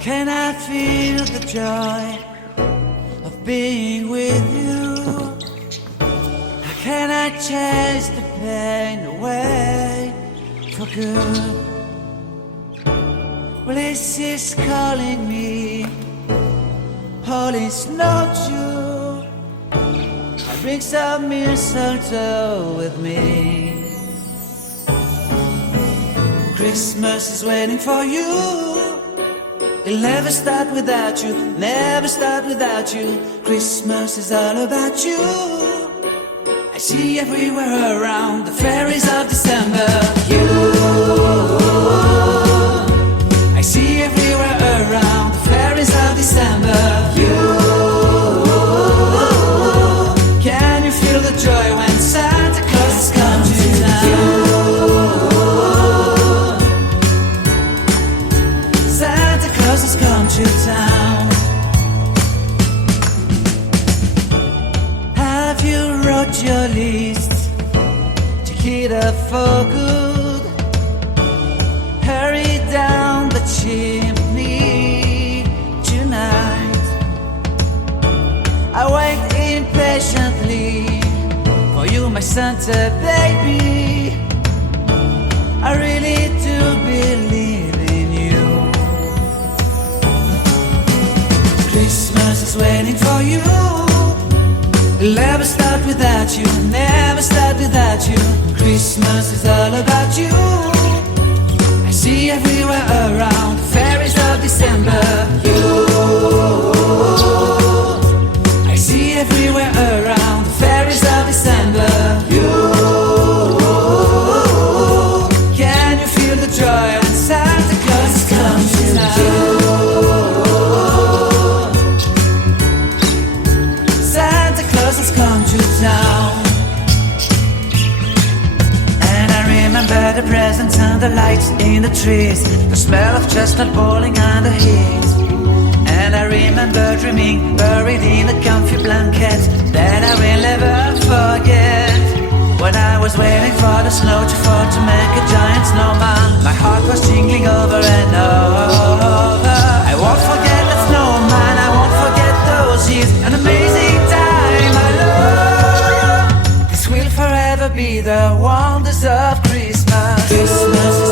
Can I feel the joy of being with you? How can I chase the pain away for good? Well, this is calling me, all is not true. I bring some mistletoe with me. Christmas is waiting for you. It'll never start without you, never start without you. Christmas is all about you. I see everywhere around the fairies of December. You, I see everywhere around the fairies of December. You, can you feel the joy when Santa Claus has come to town? Has come to town. Have you wrote your list to get up for good? Hurry down the chimney tonight. I wait impatiently for you, my Santa baby. I really do believe in you. Christmas is waiting for you. It'll never start without you, never start without you. Christmas is all about you. I see everywhere around the fairies of December. You, I see everywhere around the fairies of December. You, can you feel the joy when Santa Claus has come to town? Has come to town. And I remember the presents and the lights in the trees, the smell of chestnut boiling on the heat. And I remember dreaming, buried in a comfy blanket that I will never forget. When I was waiting for the snow to fall to make a giant snowman, my heart was jingling over and over. I won't forget that snowman, I won't forget those years, an amazing time. Will forever be the wonders of Christmas. Christmas is